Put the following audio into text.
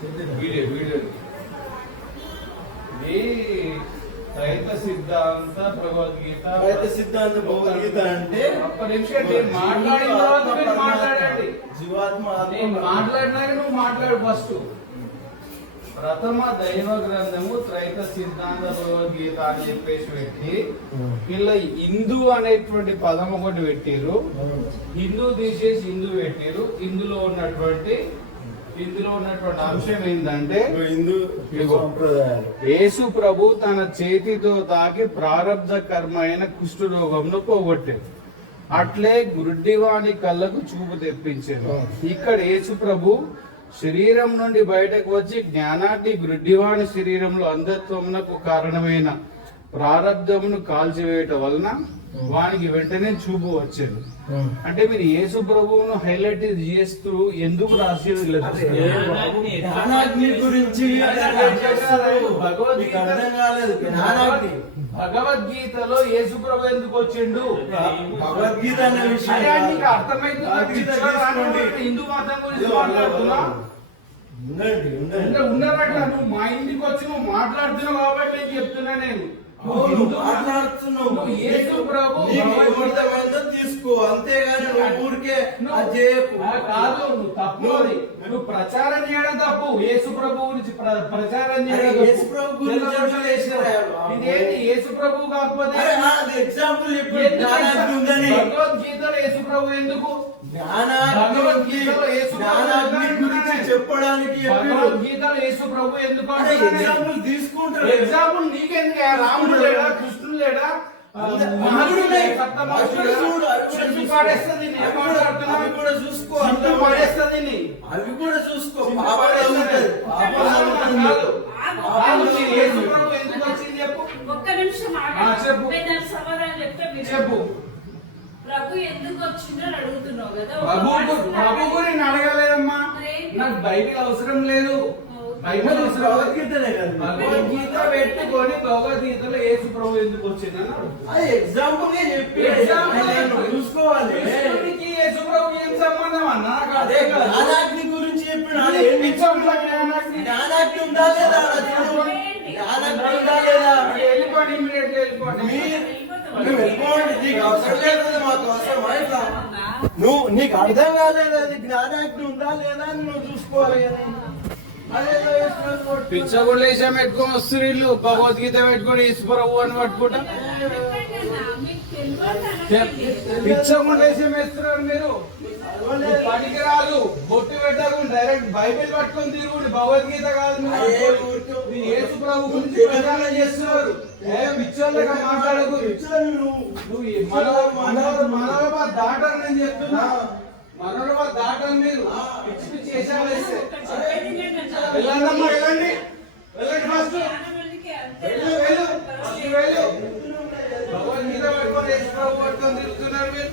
Video video raita సిద్ధాంత భగవద్గీత రైత సిద్ధాంత భగవద్గీత అంటే ఒక్క నిమిషం నేను మాట్లాడిన తర్వాత మీరు మాట్లాడండి. జీవాత్మ నేను మాట్లాడినాక నువ్వు మాట్లాడు. ఫస్ట్ ప్రథమ దైవ గ్రంథము త్రైత సిద్ధాంత భగవద్గీత అని చెప్పేసి పెట్టి ఇలా హిందూ అనేటువంటి పదం ఒకటి పెట్టిరు. హిందూ తీసేసి హిందూ పెట్టిరు. ఇందులో ఉన్నటువంటి అంశం ఏంటంటే యేసు ప్రభు తన చేతితో తాకి ప్రారబ్ధ కర్మ అయిన కుష్ఠ రోగంను పోగొట్టారు. అట్లే గుడ్డివాని కళ్ళకు చూపు తెప్పించారు. ఇక్కడ యేసు ప్రభు శరీరం నుండి బయటకు వచ్చి జ్ఞానాన్ని గుడ్డివాని శరీరంలో అంధత్వమునకు కారణమైన ప్రారబ్ధమును కాల్చివేయటం వలన వానికి వెంటనే చూపు వచ్చేది. అంటే మీరు యేసు ప్రభువును హైలైట్ చేస్తూ ఎందుకు రాసేది లేదు? భగవద్గీతలో యేసు ప్రభు ఎందుకు వచ్చిండు? భగవద్గీత అనే విషయం అర్థమైంది. హిందూ మతం గురించి మాట్లాడుతున్నా ఉండబట్ల నువ్వు మా ఇంటికి వచ్చి నువ్వు మాట్లాడుతున్నావు కాబట్టి నేను చెప్తున్నా. నేను తీసుకో అంతేగాని ఊరికే కాదు. నువ్వు తప్పు. నువ్వు ప్రచారం చేయడం తప్పు. యేసు ప్రభు గురించి ప్రచారం చేయడం. యేసు ప్రభు గురించి ఇదేంటి? యేసు ప్రభు కాకపోతే ఎగ్జాంపుల్ భగవద్గీతలో యేసు ప్రభు ఎందుకు? భగవద్గీతలో యేసు చెప్పడానికి భగవద్గీతలో యేసు ప్రభు ఎందుకు? ఎగ్జాంపుల్ తీసుకుంటారు. ఎగ్జాంపుల్ నీకెందుకు? రాముడు లేడా? కృష్ణుడు లేడా? చూసుకో అవి కూడా చూసుకో. ఒక్క నిమిషం చెప్పు. ప్రభు ఎందుకు వచ్చిందో అడుగుతున్నావు కదా. ప్రభు గురించి అడగలేదమ్మా. నాకు బైబిల్ అవసరం లేదు. బైబిల్ భగవద్గీత పెట్టుకొని భగవద్గీతలో యేసు ప్రభు ఎందుకు వచ్చిందని ఎగ్జాంపుల్ చెప్పి చూసుకోవాలి. యేసు ప్రభు ఏం సంబంధం అన్నా? అదే జ్ఞానాగ్ని గురించి చెప్పినాడు. జ్ఞానాగ్ని ఉందా లేదా? జ్ఞానాగ్ని ఉందా లేదా? వెళ్ళిపోండి, ఇమ్మీడియట్లీ వెళ్ళిపోండి. నీకు అవసరం లేదు, మాకు అవసరమా? ఇట్లా నువ్వు నీకు అర్థం కాలేదు. అది జ్ఞానాగ్ని ఉందా లేదా అని నువ్వు చూసుకోవాలి. పిచ్చగుండేశం పెట్టుకొని వస్తారు వీళ్ళు. భగవద్గీత పెట్టుకొని ఈశ్వరవు అని పట్టుకుంటా పిచ్చగుండేశం వేస్తున్నారు మీరు. పనికి రాదు. బొట్టు పెట్టారు. డైరెక్ట్ బైబిల్ పట్టుకొని తిరుగుండి. భగవద్గీత కాదు. యేసు ప్రభు గురించి ప్రచారం చేస్తున్నారు. పిచ్చోళ్ళగా మాట్లాడకు. మనోరబాద్ దాటారు. నేను చెప్తున్నా మనోరబాద్ దాటారు. మీరు పిచ్చి పిచ్చి వేసాలు వేస్తే వెళ్ళండమ్మా. వెళ్ళండి ఫస్ట్. వెళ్ళు. భగవద్గీత పట్టుకొని యేసు ప్రభు పట్టుకొని తిరుగుతున్నారు మీరు.